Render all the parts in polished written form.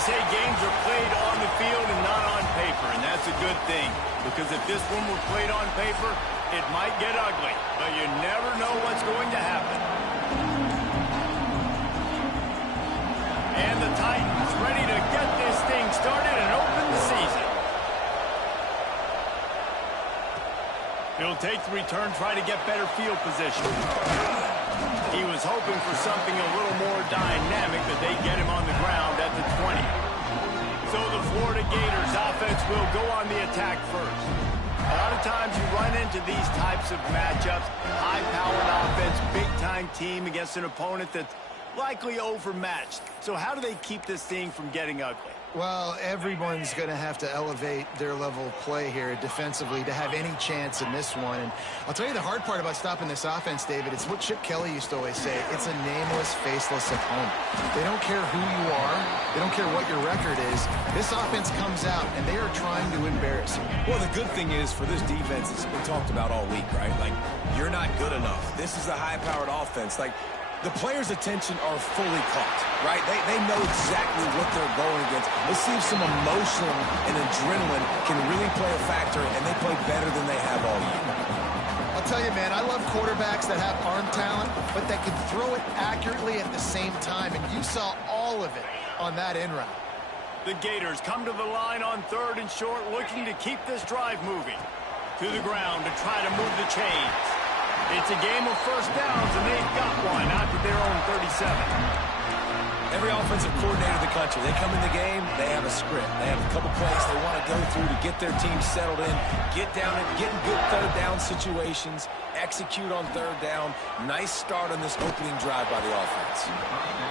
say games are played on the field and not on paper, and that's a good thing. Because if this one were played on paper, it might get ugly. But you never know what's going to happen. And the Titans ready to get this thing started and open the season. He'll take the return, try to get better field position. He was hoping for something a little more dynamic, but they get him on the ground at the 20. So the Florida Gators offense will go on the attack first. A lot of times you run into these types of matchups, high-powered offense, big-time team against an opponent that's likely overmatched. So how do they keep this thing from getting ugly? Well, everyone's going to have to elevate their level of play here defensively to have any chance in this one. And I'll tell you the hard part about stopping this offense, David, it's what Chip Kelly used to always say. It's a nameless, faceless opponent. They don't care who you are. They don't care what your record is. This offense comes out, and they are trying to embarrass you. Well, the good thing is for this defense, it's been talked about all week, right? Like, you're not good enough. This is a high-powered offense. Like, the players' attention are fully caught, right? They know exactly what they're going against. Let's see if some emotion and adrenaline can really play a factor, and they play better than they have all year. I'll tell you, man, I love quarterbacks that have arm talent, but that can throw it accurately at the same time, and you saw all of it on that in route. The Gators come to the line on 3rd and short, looking to keep this drive moving. To the ground to try to move the chains. It's a game of first downs, and they've got one out to their own 37. Every offensive coordinator in the country, they come in the game, they have a script. They have a couple plays they want to go through to get their team settled in, get down and get in good third down situations, execute on third down. Nice start on this opening drive by the offense.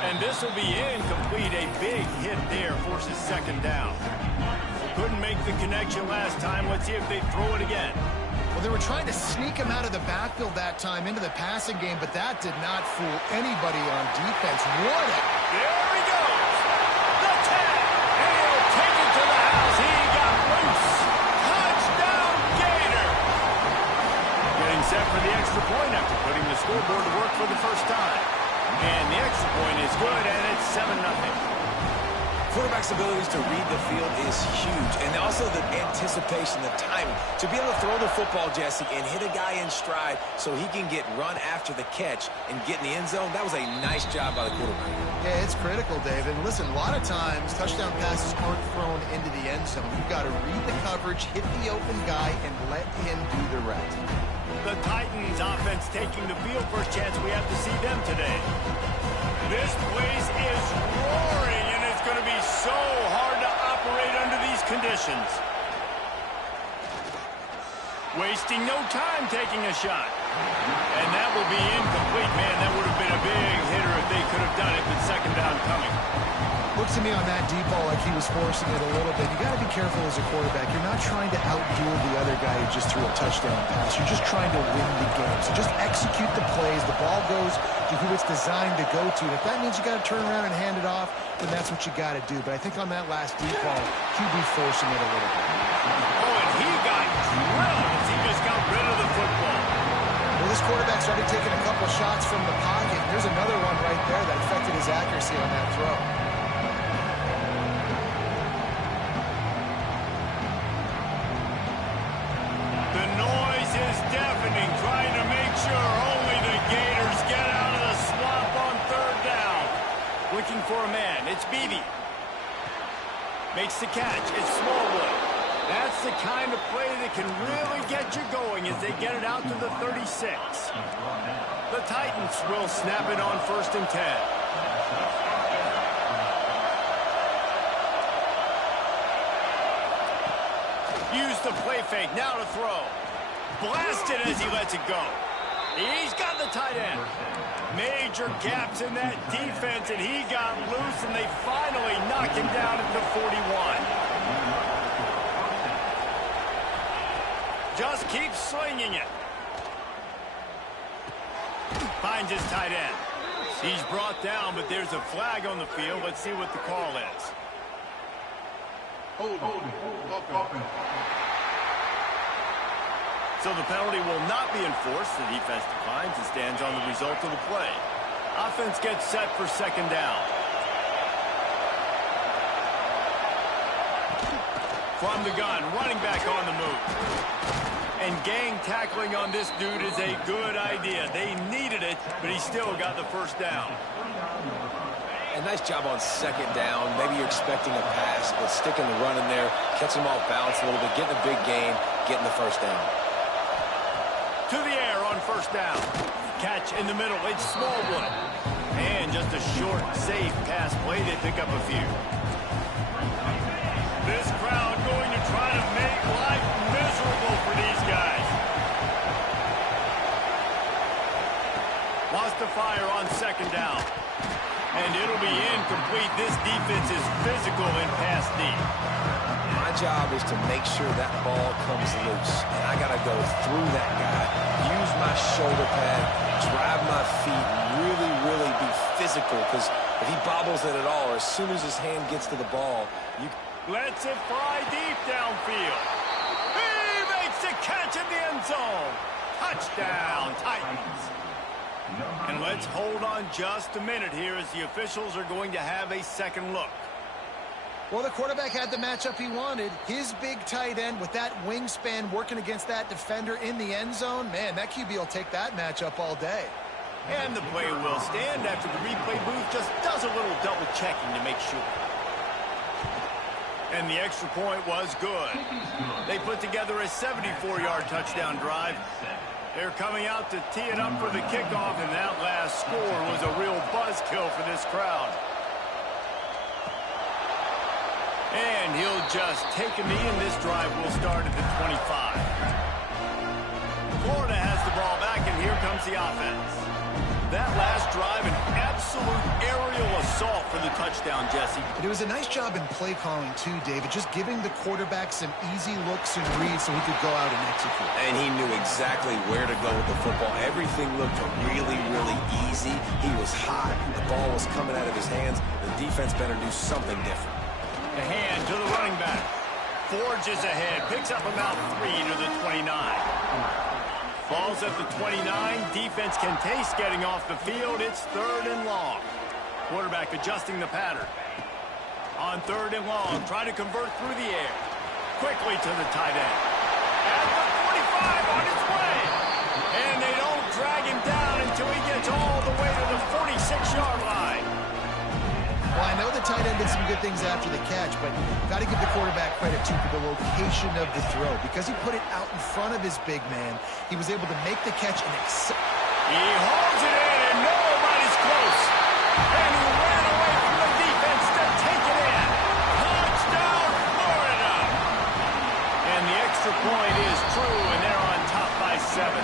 And this will be incomplete. A big hit there forces 2nd down. Couldn't make the connection last time. Let's see if they throw it again. Well, they were trying to sneak him out of the backfield that time into the passing game, but that did not fool anybody on defense. What a... There he goes! The tag! And he'll take it to the house. He got loose. Touchdown, Gator! Getting set for the extra point after putting the scoreboard to work for the first time. And the extra point is good, and it's 7-0. Quarterback's abilities to read the field is huge, and also the anticipation, the timing. To be able to throw the football, Jesse, and hit a guy in stride so he can get run after the catch and get in the end zone, that was a nice job by the quarterback. Yeah, it's critical, David. Listen, a lot of times touchdown passes aren't thrown into the end zone. You've got to read the coverage, hit the open guy, and let him do the rest. The Titans offense taking the field. First chance we have to see them today. This place is roaring, and it's going to be so hard to operate under these conditions. Wasting no time taking a shot. And that will be incomplete. Man, that would have been a big hitter if they could have done it, but 2nd down coming. Looks to me on that deep ball like he was forcing it a little bit. You got to be careful as a quarterback. You're not trying to outduel the other guy who just threw a touchdown pass. You're just trying to win the game. So just execute the plays. The ball goes to who it's designed to go to. And if that means you got to turn around and hand it off, then that's what you got to do. But I think on that last deep ball, QB forcing it a little bit. Oh, and he got drilled as he just got rid of the football. Well, this quarterback's already taken a couple shots from the pocket. There's another one right there that affected his accuracy on that throw. The noise is deafening, trying to make sure only the Gators get out of the swamp on 3rd down. Looking for a man. It's Beebe. Makes the catch. It's Smallwood. That's the kind of play that can really get you going as they get it out to the 36. The Titans will snap it on 1st and 10. Use the play fake. Now to throw. Blasted as he lets it go. He's got the tight end. Major gaps in that defense, and he got loose, and they finally knock him down at the 41. Just keep slinging it. Finds his tight end. He's brought down, but there's a flag on the field. Let's see what the call is. Hold on. So the penalty will not be enforced. The defense declines and stands on the result of the play. Offense gets set for 2nd down. From the gun, running back on the move. And gang tackling on this dude is a good idea. They needed it, but he still got the first down. A nice job on second down. Maybe you're expecting a pass, but sticking the run in there, catching them off balance a little bit, getting a big gain, getting the first down. To the air on first down. Catch in the middle. It's Smallwood. And just a short, safe pass play. They pick up a few. This crowd going to try to make life miserable for these guys. Wants to fire on second down. And it'll be incomplete. This defense is physical in pass deep. My job is to make sure that ball comes loose. And I got to go through that guy, use my shoulder pad, drive my feet, really be physical. Because if he bobbles it at all, or as soon as his hand gets to the ball, you... Lets it fly deep downfield. He makes the catch in the end zone. Touchdown, Titans. And let's hold on just a minute here as the officials are going to have a second look. Well, the quarterback had the matchup he wanted. His big tight end with that wingspan working against that defender in the end zone. Man, that QB will take that matchup all day. And the play will stand after the replay booth just does a little double checking to make sure. And the extra point was good. They put together a 74-yard touchdown drive. They're coming out to tee it up for the kickoff, and that last score was a real buzzkill for this crowd. And he'll just take a knee, and this drive will start at the 25. Florida has the ball back, and here comes the offense. That last drive, an absolute aerial assault for the touchdown, Jesse. It was a nice job in play calling, too, David, just giving the quarterback some easy looks and reads so he could go out and execute. And he knew exactly where to go with the football. Everything looked really easy. He was hot. The ball was coming out of his hands. The defense better do something different. The hand to the running back. Forges ahead. Picks up about 3 to the 29. Ball's at the 29. Defense can taste getting off the field. It's 3rd and long. Quarterback adjusting the pattern. On 3rd and long, trying to convert through the air. Quickly to the tight end. At the 45 on his way. And they don't drag him down until he gets all the way to the 46-yard line. Well, I know the tight end did some good things after the catch, but got to give the quarterback credit, too, for the location of the throw. Because he put it out in front of his big man, he was able to make the catch and he holds it in, and nobody's close. And he ran away from the defense to take it in. Touchdown, Florida! And the extra point is true, and they're on top by 7.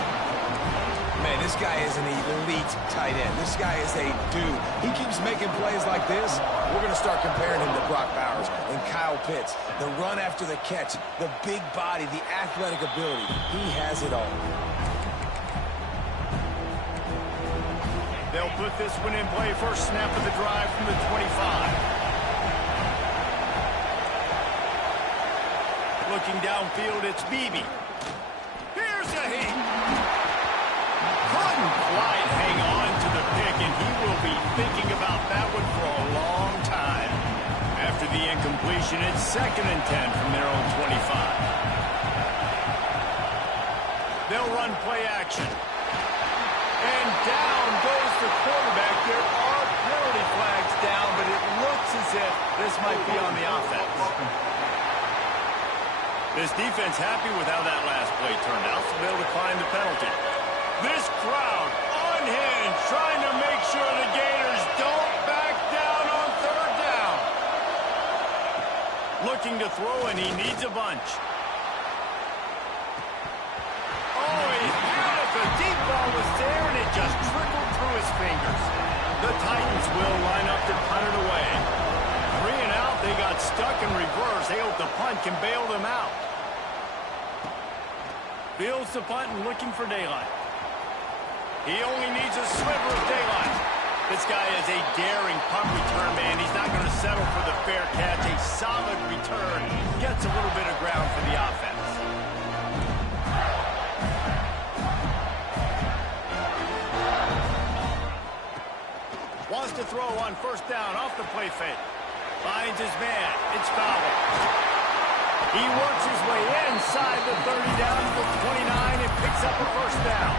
Man, this guy is an elite tight end. This guy is a dude. He keeps making plays like this. We're going to start comparing him to Brock Bowers and Kyle Pitts. The run after the catch, the big body, the athletic ability. He has it all. They'll put this one in play. First snap of the drive from the 25. Looking downfield, it's Beebe. Here's a heat. Couldn't quite hang on to the pick, and he will be thinking about that one for a long time. After the incompletion, it's 2nd and 10 from their own 25. They'll run play action. And down goes the quarterback. There are penalty flags down, but it looks as if this might be on the offense. This defense happy with how that last play turned out, so they'll decline the penalty. This crowd unhinged, trying to make sure the Gators don't back down on 3rd down. Looking to throw, and he needs a bunch. Oh, he had it. The deep ball was there, and it just trickled through his fingers. The Titans will line up to punt it away. 3 and out, they got stuck in reverse. They hope the punt can bail them out. Fields the punt and looking for daylight. He only needs a sliver of daylight. This guy is a daring punt return man. He's not going to settle for the fair catch. A solid return. Gets a little bit of ground for the offense. Wants to throw on 1st down off the play fake. Finds his man. It's foul. He works his way inside the 30 down to the 29 and picks up a first down.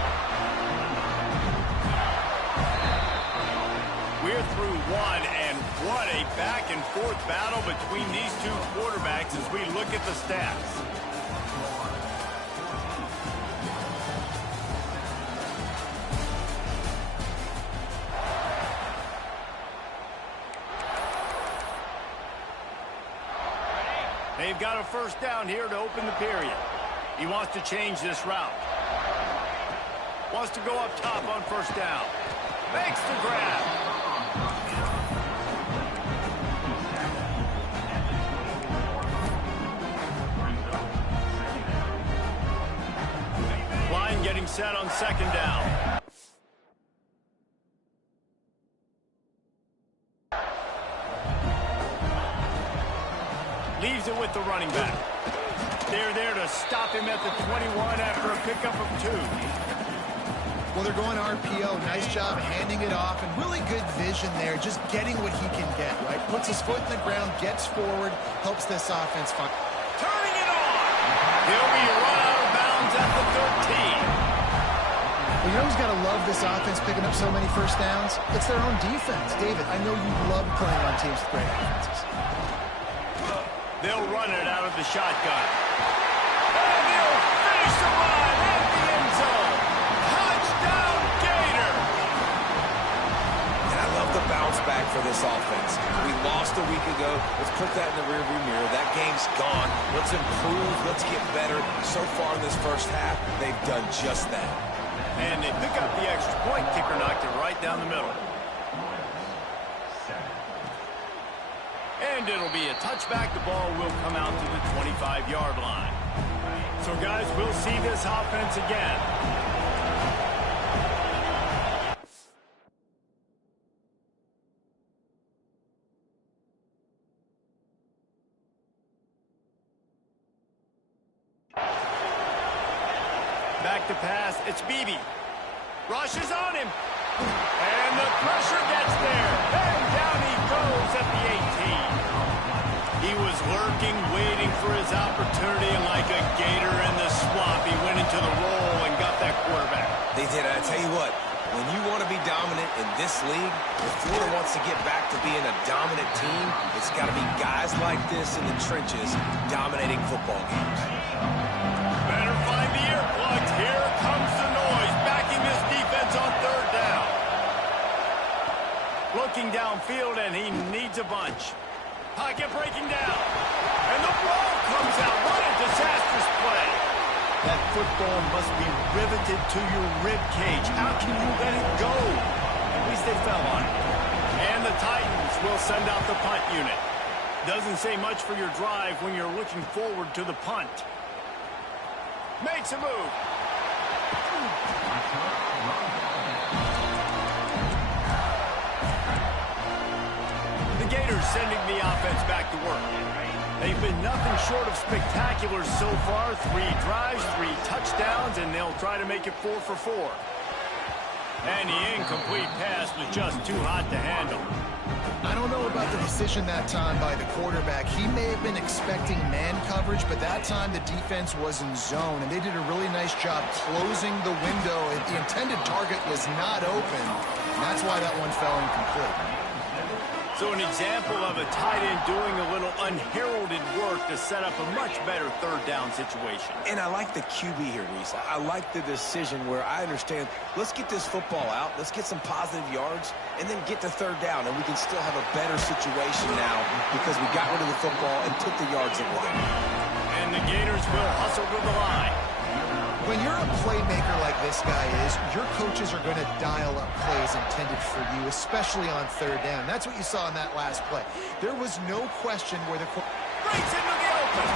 We're through one, and what a back-and-forth battle between these two quarterbacks as we look at the stats. They've got a first down here to open the period. He wants to change this route. Wants to go up top on first down. Makes the grab. Line getting set on second down. Leaves it with the running back. They're there to stop him at the 21 after a pickup of 2. Well, they're going RPO. Nice job handing it off, and really good vision there, just getting what he can get, right? Puts his foot in the ground, gets forward, helps this offense find. Turning it on! He'll be run out of bounds at the 13. Well, you know who's got to love this offense picking up so many first downs? It's their own defense. David, I know you love playing on teams with great offenses. They'll run it out of the shotgun. And he'll finish the run in the end zone. Touchdown, Gator! And I love the bounce back for this offense. We lost a week ago. Let's put that in the rearview mirror. That game's gone. Let's improve. Let's get better. So far in this first half, they've done just that. And they pick up the extra point. Kicker knocked it right down the middle. And it'll be a touchback. The ball will come out to the 25-yard line. So, guys, we'll see this offense again. Back to pass. It's Beebe. Rushes on him. And the pressure gets there. And down he goes at the 18. He was lurking, waiting for his opportunity, and like a gator in the swamp, he went into the roll and got that quarterback. They did. I tell you what, when you want to be dominant in this league, if Florida wants to get back to being a dominant team, it's got to be guys like this in the trenches dominating football games. Better find the earplugs. Here comes the noise, backing this defense on third down. Looking downfield, and he needs a bunch. Pocket breaking down. And the ball comes out. What a disastrous play. That football must be riveted to your rib cage. How can you let it go? At least they fell on it. And the Titans will send out the punt unit. Doesn't say much for your drive when you're looking forward to the punt. Makes a move. The Gators sending the offense back to work. They've been nothing short of spectacular so far. 3 drives, 3 touchdowns, and they'll try to make it 4 for 4. And the incomplete pass was just too hot to handle. I don't know about the decision that time by the quarterback. He may have been expecting man coverage, but that time the defense was in zone, and they did a really nice job closing the window. The intended target was not open, and that's why that one fell incomplete. So an example of a tight end doing a little unheralded work to set up a much better third down situation. And I like the QB here, Reese. I like the decision where I understand, let's get this football out, let's get some positive yards, and then get to third down, and we can still have a better situation now because we got rid of the football and took the yards that were there. And the Gators will hustle to the line. When you're a playmaker like this guy is, your coaches are going to dial up plays intended for you, especially on third down. That's what you saw in that last play. There was no question where the Breaks into the open.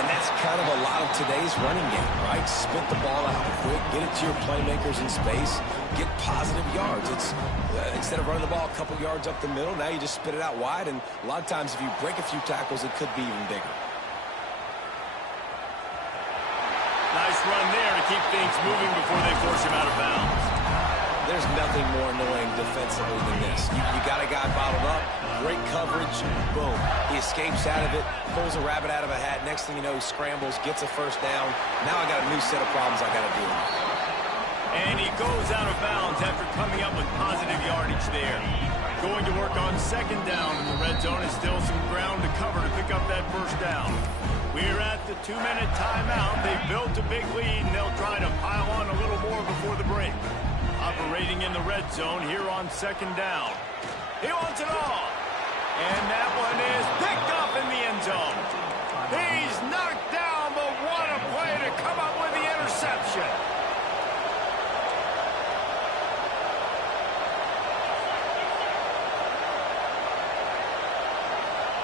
And that's kind of a lot of today's running game, right? Spit the ball out quick, get it to your playmakers in space, get positive yards. It's instead of running the ball a couple yards up the middle, now you just spit it out wide, and a lot of times if you break a few tackles, it could be even bigger. Nice run there to keep things moving before they force him out of bounds. There's nothing more annoying defensively than this. You got a guy bottled up, great coverage, boom. He escapes out of it, pulls a rabbit out of a hat. Next thing you know, he scrambles, gets a first down. Now I got a new set of problems I got to deal with. And he goes out of bounds after coming up with positive yardage there. Going to work on second down in the red zone. Is still some ground to cover to pick up that first down. We're at the 2-minute timeout. They've built a big lead, and they'll try to pile on a little more before the break. Operating in the red zone here on second down. He wants it all. And that one is picked up in the end zone. He's knocked down, but what a play to come up with the interception.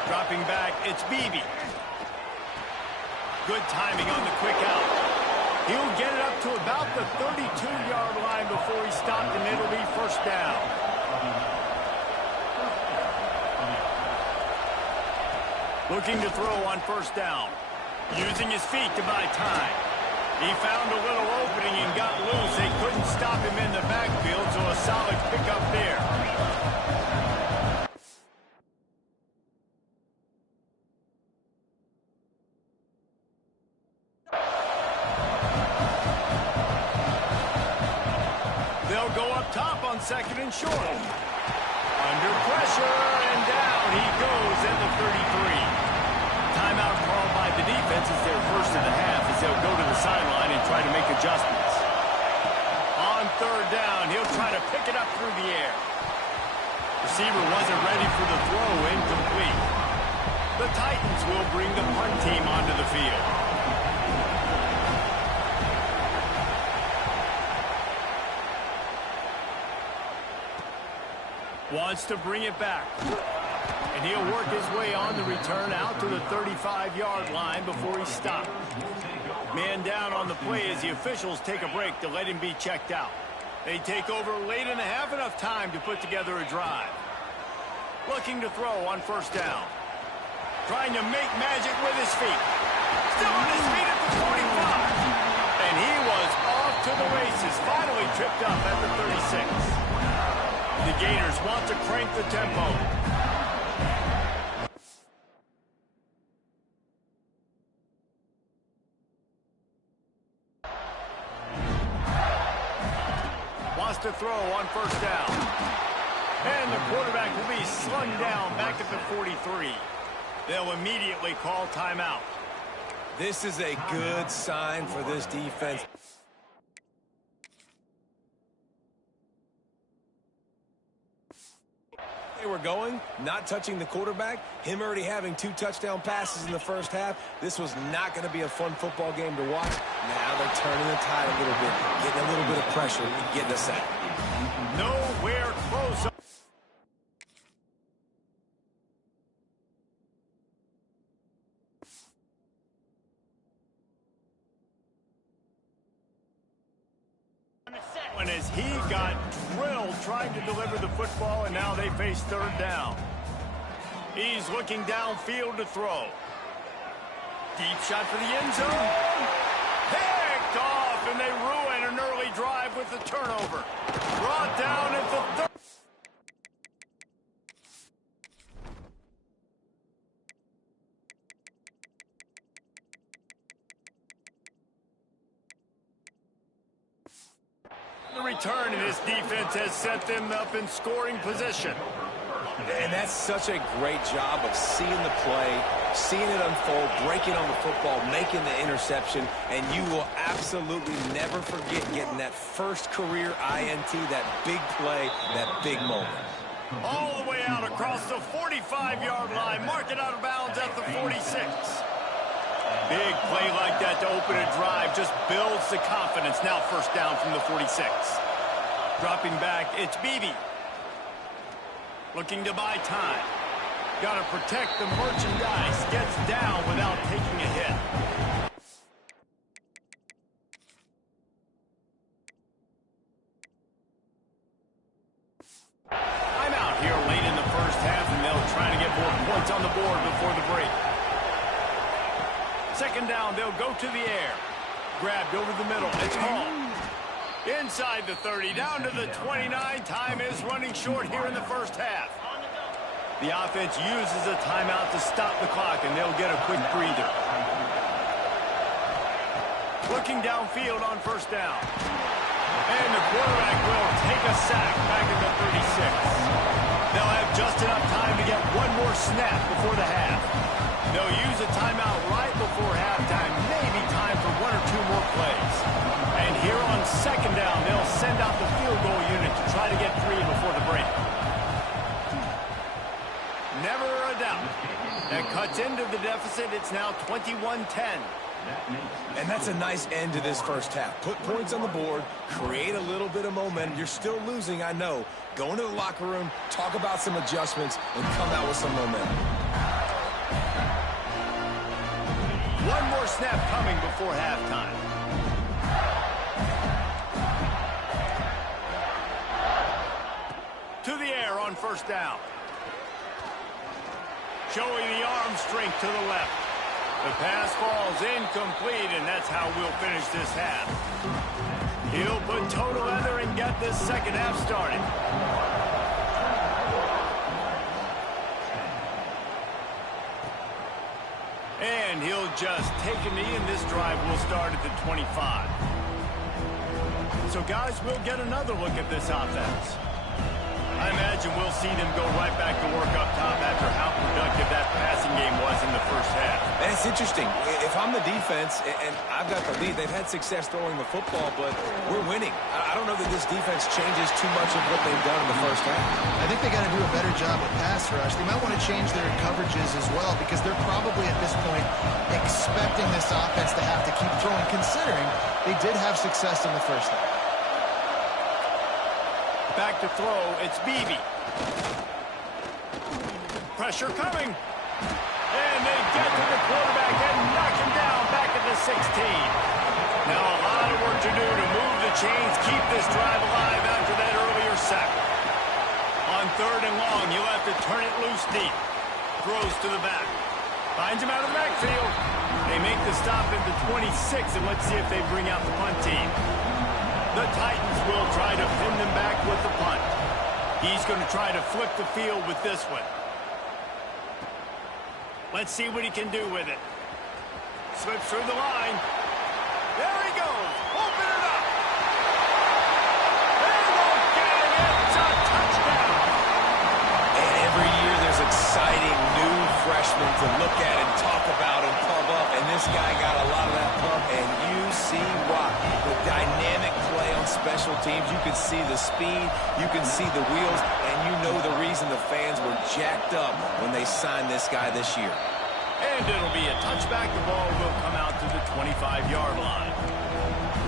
Dropping back, it's Beebe. Good timing on the quick out. He'll get it up to about the 32-yard line before he stopped, and it'll be first down. Looking to throw on first down. Using his feet to buy time. He found a little opening and got loose. They couldn't stop him in the backfield, so a solid pickup there. Top on second and short. Under pressure, and down he goes at the 33. Timeout called by the defense is their first of the half as they'll go to the sideline and try to make adjustments. On third down, he'll try to pick it up through the air. Receiver wasn't ready for the throw, incomplete. The Titans will bring the punt team onto the field. Wants to bring it back. And he'll work his way on the return out to the 35-yard line before he stopped. Man down on the play as the officials take a break to let him be checked out. They take over late in the half, enough time to put together a drive. Looking to throw on first down. Trying to make magic with his feet. Still on his feet at the 45. And he was off to the races. Finally tripped up at the 36. The Gators want to crank the tempo. Wants to throw on first down. And the quarterback will be slung down back at the 43. They'll immediately call timeout. This is a good sign for this defense. We're going, not touching the quarterback, him already having 2 touchdown passes in the first half. This was not going to be a fun football game to watch. Now they're turning the tide a little bit, getting a little bit of pressure, getting us out. Nowhere close. As he got drilled trying to deliver the football, and now they face third down. He's looking downfield to throw. Deep shot for the end zone. Picked off, and they ruin an early drive with the turnover. Brought down at the third. The return in this defense has set them up in scoring position. And that's such a great job of seeing the play, seeing it unfold, breaking on the football, making the interception, and you will absolutely never forget getting that first career INT, that big play, that big moment. All the way out across the 45-yard line, mark it out of bounds at the 46. Big play like that to open a drive just builds the confidence. Now first down from the 46. Dropping back, it's Beebe. Looking to buy time. Got to protect the merchandise. Gets down without taking a hit. I'm out here late in the first half, and they'll try to get more points on the board before the break. Second down, they'll go to the air. Grabbed over the middle. It's called. Inside the 30, down to the 29. Time is running short here in the first half. The offense uses a timeout to stop the clock, and they'll get a quick breather. Looking downfield on first down. And the quarterback will take a sack back at the 36. They'll have just enough time to get one more snap before the half. They'll use a timeout right before halftime, maybe time for one or two more plays. And here on second down, they'll send out the field goal unit to try to get three before the break. Never a doubt. That cuts into the deficit. It's now 21-10. And that's a nice end to this first half. Put points on the board, create a little bit of momentum. You're still losing, I know. Go into the locker room, talk about some adjustments, and come out with some momentum. One more snap coming before halftime. To the air on first down. Showing the arm strength to the left. The pass falls incomplete, and that's how we'll finish this half. He'll put toe to leather and get this second half started. And he'll just take a knee, and this drive will start at the 25. So, guys, we'll get another look at this offense. I imagine we'll see them go right back to work up top after how productive that passing game was in the first half. And it's interesting. If I'm the defense and I've got the lead, they've had success throwing the football, but we're winning. I don't know that this defense changes too much of what they've done in the first half. I think they got to do a better job of pass rush. They might want to change their coverages as well because they're probably at this point expecting this offense to have to keep throwing, considering they did have success in the first half. Back to throw, it's Beebe. Pressure coming. And they get to the quarterback and knock him down back at the 16. Now a lot of work to do to move the chains, keep this drive alive after that earlier sack. On third and long, you'll have to turn it loose deep. Throws to the back. Finds him out of the backfield. They make the stop at the 26, and let's see if they bring out the punt team. The Titans will try to pin them back with the punt. He's going to try to flip the field with this one. Let's see what he can do with it. Slips through the line. There he goes. Open it up. They won't get him. It's a touchdown. And every year there's exciting new freshmen to look at and talk about and pump up. And this guy got a lot of that pump, and you see why. The dynamic play on special teams. You can see the speed. You can see the wheels. And you know the reason the fans were jacked up when they signed this guy this year. And it'll be a touchback. The ball will come out to the 25-yard line.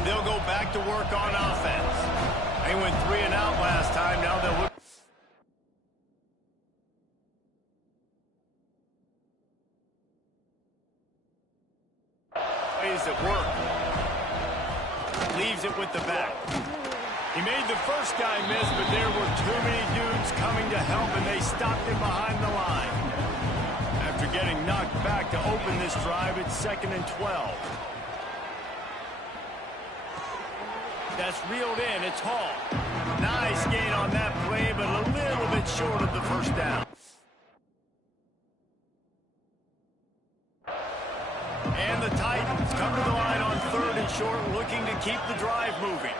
They'll go back to work on offense. They went 3 and out last time. Now they'll look. Plays at work. Leaves it with the back. He made the first guy miss, but there were too many dudes coming to help, and they stopped him behind the line. After getting knocked back to open this drive, it's 2nd and 12. That's reeled in. It's Hall. Nice gain on that play, but a little bit short of the first down. And the Titans come to the line on 3rd and short, looking to keep the drive moving.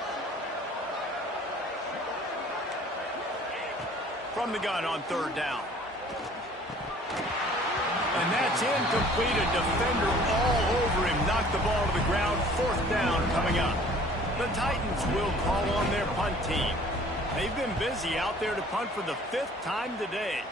From the gun on 3rd down. And that's incomplete. A defender all over him. Knocked the ball to the ground. 4th down coming up. The Titans will call on their punt team. They've been busy out there to punt for the 5th time today.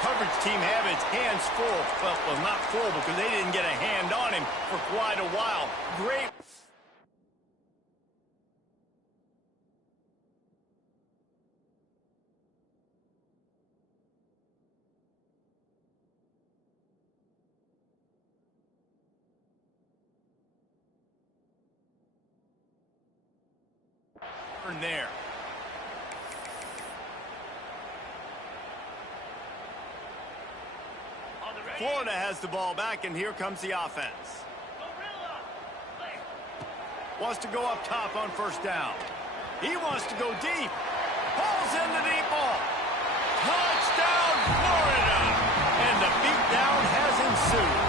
Coverage team have its hands full. Well, not full because they didn't get a hand on him for quite a while. Great. There. Florida has the ball back, and here comes the offense. Wants to go up top on first down. He wants to go deep. Pulls in the deep ball. Touchdown, Florida! And the beatdown has ensued.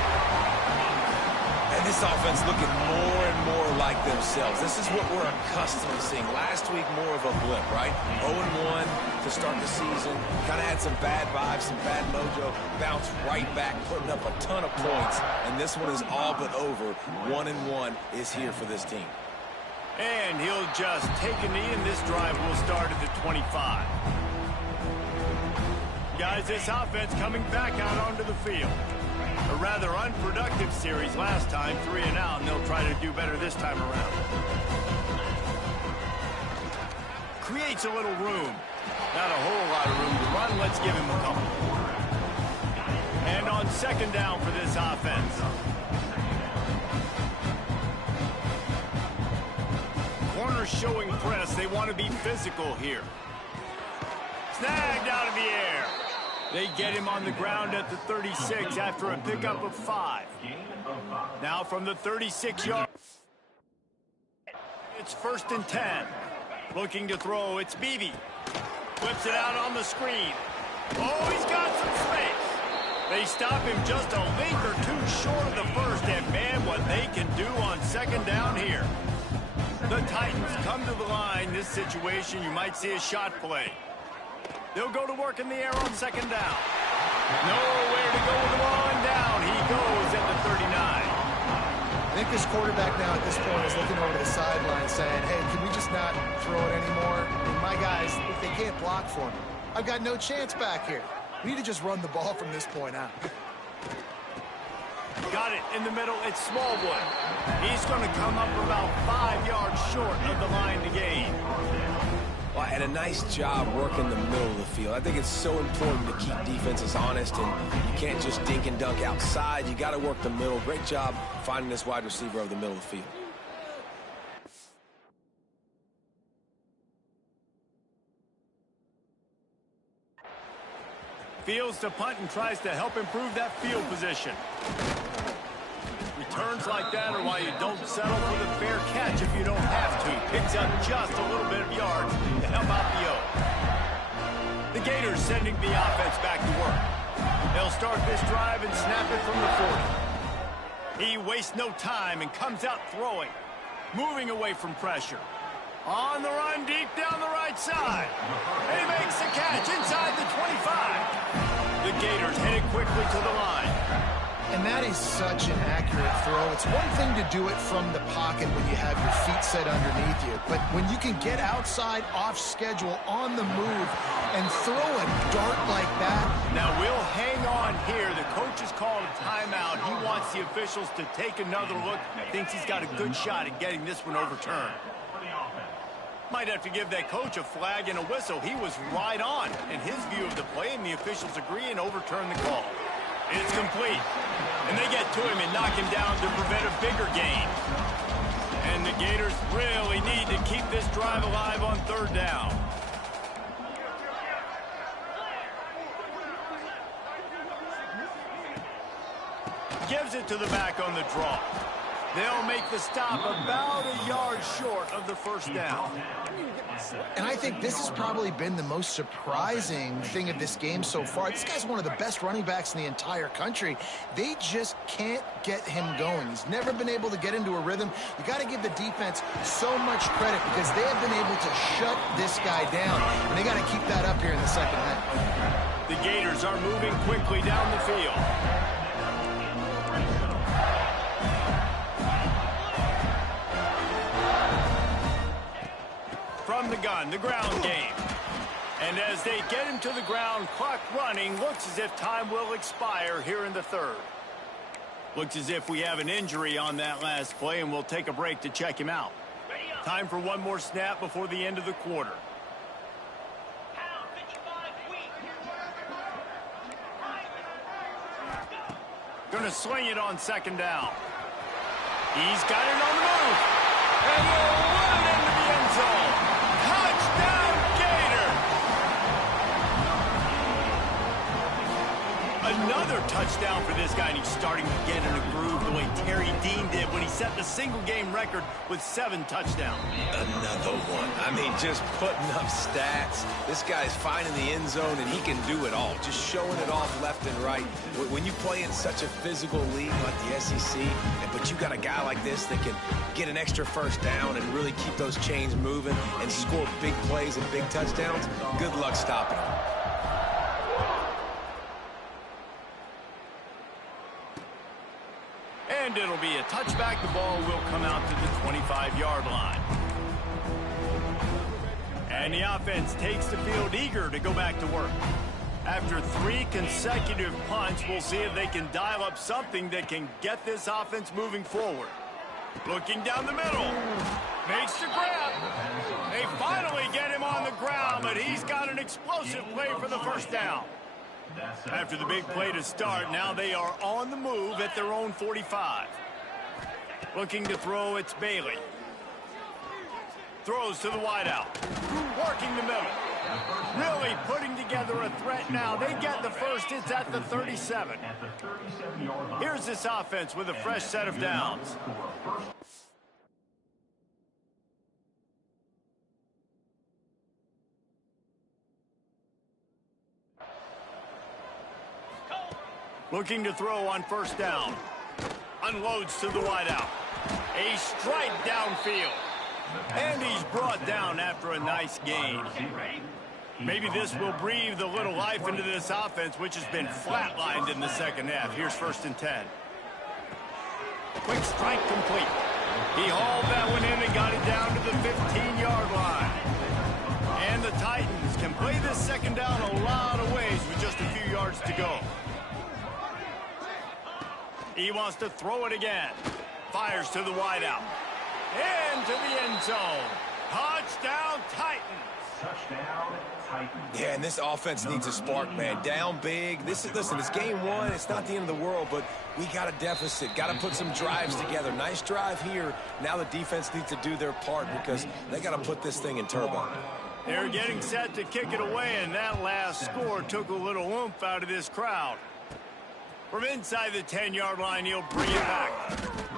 And this offense looking more and more like themselves. This is what we're accustomed to seeing. Last week, more of a blip, right? 0-1 to start the season. Kind of had some bad vibes, some bad mojo. Bounced right back, putting up a ton of points. And this one is all but over. 1-1 is here for this team. And he'll just take a knee, and this drive will start at the 25. Guys, this offense coming back out onto the field. A rather unproductive series last time, 3 and out, and they'll try to do better this time around. Creates a little room. Not a whole lot of room to run. Let's give him a couple. And on second down for this offense. Corners showing press. They want to be physical here. Snagged out of the air. They get him on the ground at the 36 after a pickup of 5. Now from the 36-yard. It's 1st and 10. Looking to throw. It's Beebe. Whips it out on the screen. Oh, he's got some space. They stop him just a link or two short of the first. And, man, what they can do on second down here. The Titans come to the line. This situation, you might see a shot play. They'll go to work in the air on second down. Nowhere to go with the ball, and down he goes at the 39. I think this quarterback now at this point is looking over the sideline saying, hey, can we just not throw it anymore? I mean, my guys, if they can't block for me, I've got no chance back here. We need to just run the ball from this point out. Got it in the middle. It's Smallwood. He's going to come up about 5 yards short of the line to gain. Well, and a nice job working the middle of the field. I think it's so important to keep defenses honest, and you can't just dink and dunk outside. You got to work the middle. Great job finding this wide receiver over the middle of the field. Fields to punt and tries to help improve that field position. Returns like that are why you don't settle for the fair catch if you don't have to. Picks up just a little bit of yards to help out the O. The Gators sending the offense back to work. They'll start this drive and snap it from the 40. He wastes no time and comes out throwing. Moving away from pressure. On the run deep down the right side. And he makes the catch inside the 25. The Gators headed quickly to the line. And that is such an accurate throw. It's one thing to do it from the pocket when you have your feet set underneath you. But when you can get outside, off schedule, on the move, and throw a dart like that. Now we'll hang on here. The coach has called a timeout. He wants the officials to take another look. Thinks he's got a good shot at getting this one overturned. Might have to give that coach a flag and a whistle. He was right on in his view of the play, and the officials agree and overturn the call. It's complete. And they get to him and knock him down to prevent a bigger gain. And the Gators really need to keep this drive alive on third down. Gives it to the back on the draw. They'll make the stop about a yard short of the first down. And I think this has probably been the most surprising thing of this game so far. This guy's one of the best running backs in the entire country. They just can't get him going. He's never been able to get into a rhythm. You got to give the defense so much credit because they have been able to shut this guy down. And they got to keep that up here in the second half. The Gators are moving quickly down the field. From the gun, the ground game. And as they get him to the ground, clock running, looks as if time will expire here in the third. Looks as if we have an injury on that last play, and we'll take a break to check him out. Time for one more snap before the end of the quarter. Gonna swing it on second down. He's got it on the move. And he'll run it into the end zone. Touchdown, Gator! Another touchdown for this guy, and he's starting to get in a groove the way Terry Dean did when he set the single-game record with 7 touchdowns. Another one. I mean, just putting up stats. This guy's finding the end zone, and he can do it all, just showing it off left and right. When you play in such a physical league like the SEC, but you got a guy like this that can get an extra first down and really keep those chains moving and score big plays and big touchdowns, good luck stopping him. And it'll be a touchback. The ball will come out to the 25-yard line. And the offense takes the field eager to go back to work. After 3 consecutive punts, we'll see if they can dial up something that can get this offense moving forward. Looking down the middle. Makes the grab. They finally get him on the ground, but he's got an explosive play for the first down. After the big play to start, now they are on the move at their own 45. Looking to throw, it's Bailey. Throws to the wideout. Working the middle. Really putting together a threat now. They get the first. It's at the 37. Here's this offense with a fresh set of downs. Looking to throw on first down. Unloads to the wideout. A strike downfield. And he's brought down after a nice gain. Maybe this will breathe a little life into this offense, which has been flatlined in the second half. Here's 1st and 10. Quick strike complete. He hauled that one in and got it down to the 15-yard line. And the Titans can play this second down a lot of ways with just a few yards to go. He wants to throw it again. Fires to the wideout. Into the end zone. Touchdown, Titans. Touchdown, Titans. Yeah, and this offense needs a spark, man. Down big. Listen, it's game 1. It's not the end of the world, but we got a deficit. Got to put some drives together. Nice drive here. Now the defense needs to do their part because they got to put this thing in turbo. They're getting set to kick it away, and that last score took a little oomph out of this crowd. From inside the 10-yard line, he'll bring it back.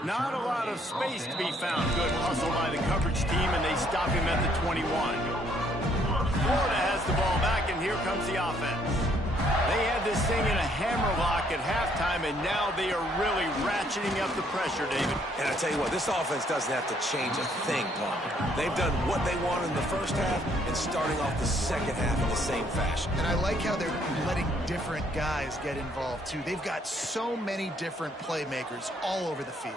Not a lot of space to be found. Good hustle by the coverage team, and they stop him at the 21. Florida has the ball back, and here comes the offense. They had this thing in a hammerlock at halftime, and now they are really ratcheting up the pressure, David. And I tell you what, this offense doesn't have to change a thing, Palmer. They've done what they wanted in the first half and starting off the second half in the same fashion. And I like how they're letting different guys get involved, too. They've got so many different playmakers all over the field.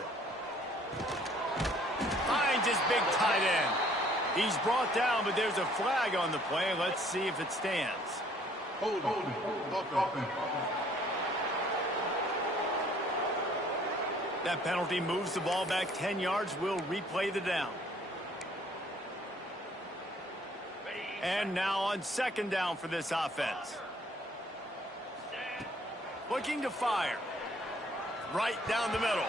Finds his big tight end. He's brought down, but there's a flag on the play. Let's see if it stands. Hold it. That penalty moves the ball back 10 yards. We'll replay the down. And now on second down for this offense. Looking to fire. Right down the middle.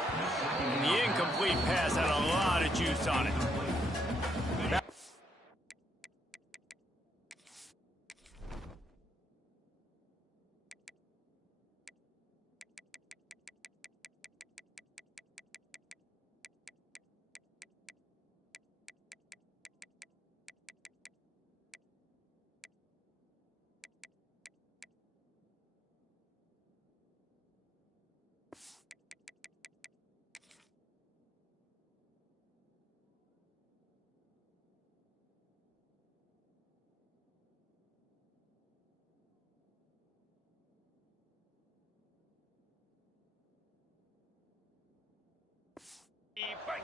The incomplete pass had a lot of juice on it.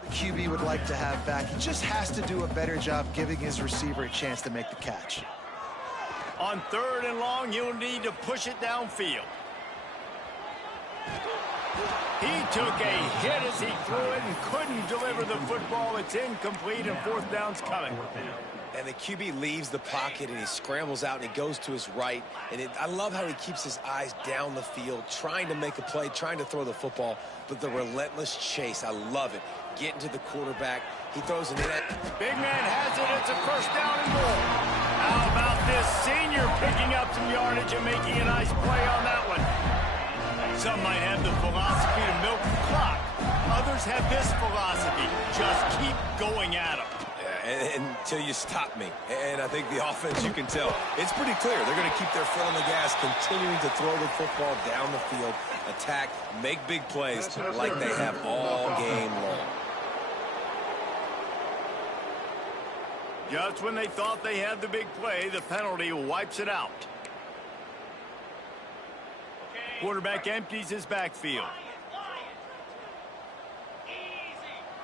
The QB would like to have back. He just has to do a better job giving his receiver a chance to make the catch. On 3rd and long, you'll need to push it downfield. He took a hit as he threw it and couldn't deliver the football. It's incomplete, and 4th down's coming. And the QB leaves the pocket, and he scrambles out, and he goes to his right. And I love how he keeps his eyes down the field, trying to make a play, trying to throw the football, but the relentless chase, I love it. Getting to the quarterback, he throws it in. Big man has it. It's a first down and goal. How about this senior picking up some yardage and making a nice play on that one? Some might have the philosophy to milk the clock. Others have this philosophy. Just keep going at them. Yeah, until you stop me. And I think the offense, you can tell, it's pretty clear. They're going to keep their foot on the gas, continuing to throw the football down the field, attack, make big plays like they have all game long. Just when they thought they had the big play, the penalty wipes it out. Quarterback empties his backfield.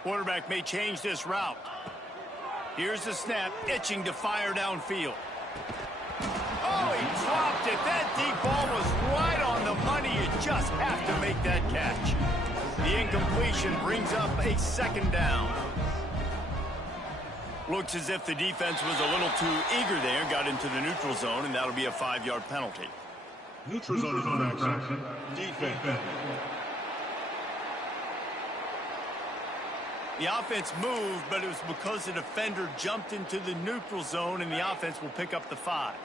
Quarterback may change this route. Here's the snap, itching to fire downfield. Oh, he dropped it. That deep ball was right on the money. You just have to make that catch. The incompletion brings up a second down. Looks as if the defense was a little too eager there, got into the neutral zone, and that'll be a 5-yard penalty. Neutral zone infraction. Defense. The offense moved, but it was because the defender jumped into the neutral zone, and the offense will pick up the 5.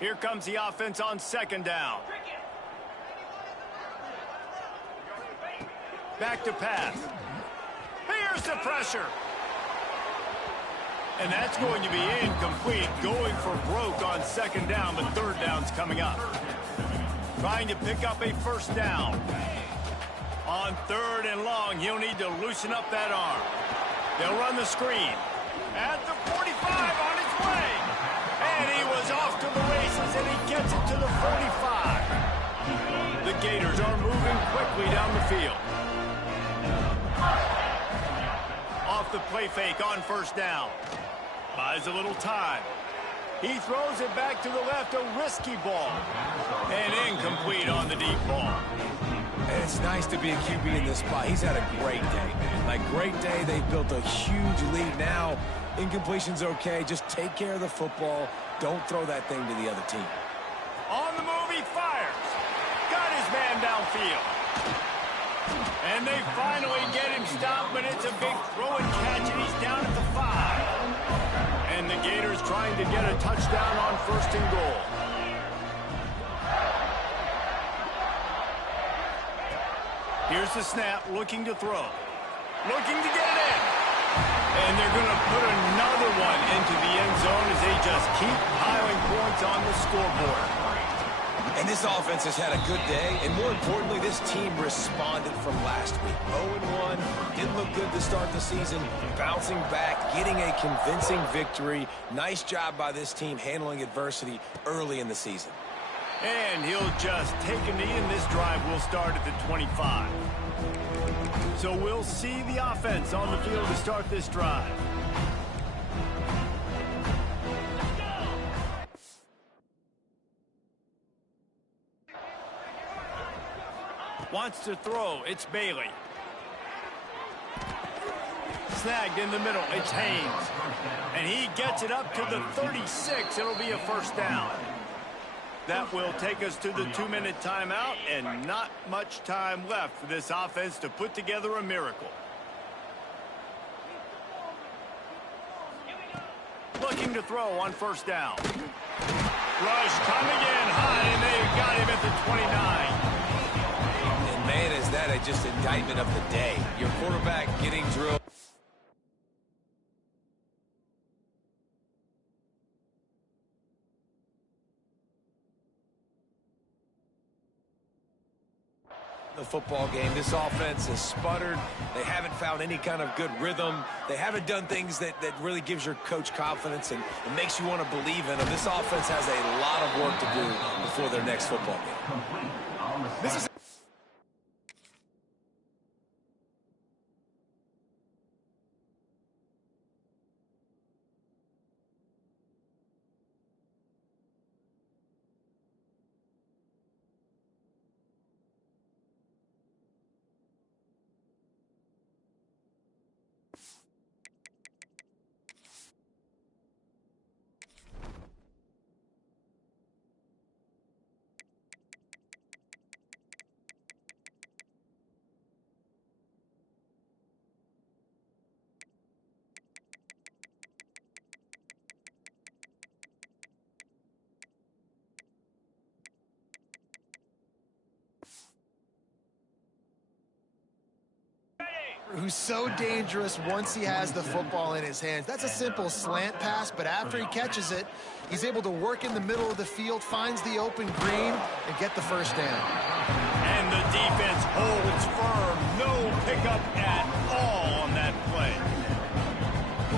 Here comes the offense on second down. Back to pass. Here's the pressure. And that's going to be incomplete, going for broke on second down, but third down's coming up. Trying to pick up a first down. On third and long, he'll need to loosen up that arm. They'll run the screen. At the 45 on his way. And he was off to the races, and he gets it to the 45. The Gators are moving quickly down the field. Off the play fake on first down. Buys a little time. He throws it back to the left, a risky ball. And incomplete on the deep ball. And it's nice to be a QB in this spot. He's had a great day, man. Like, great day. They've built a huge lead now. Incompletion's okay. Just take care of the football. Don't throw that thing to the other team. On the move, he fires. Got his man downfield. And they finally get him stopped, but it's a big throw and catch, and he's down at the 5. And the Gators trying to get a touchdown on first and goal. Here's the snap, looking to throw. Looking to get it in. And they're going to put another one into the end zone as they just keep piling points on the scoreboard. And this offense has had a good day, and more importantly, this team responded from last week. 0-1, didn't look good to start the season, bouncing back, getting a convincing victory. Nice job by this team handling adversity early in the season. And he'll just take a knee, and this drive will start at the 25. So we'll see the offense on the field to start this drive. Wants to throw. It's Bailey. Snagged in the middle. It's Haynes. And he gets it up to the 36. It'll be a first down. That will take us to the 2-minute timeout, and not much time left for this offense to put together a miracle. Looking to throw on first down. Rush coming in high, and they got him at the 29. Man, is that just indictment of the day. Your quarterback getting drilled. The football game, this offense has sputtered. They haven't found any kind of good rhythm. They haven't done things that really gives your coach confidence and makes you want to believe in them. This offense has a lot of work to do before their next football game. This is who's so dangerous once he has the football in his hands. That's a simple slant pass, but after he catches it, he's able to work in the middle of the field, finds the open green, and get the first down. And the defense holds firm. No pickup at all on that play.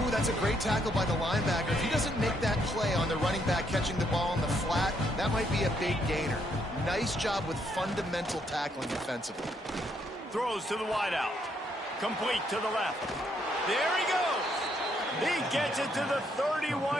Ooh, that's a great tackle by the linebacker. If he doesn't make that play on the running back catching the ball in the flat, that might be a big gainer. Nice job with fundamental tackling defensively. Throws to the wideout. Complete to the left. There he goes. He gets it to the 31.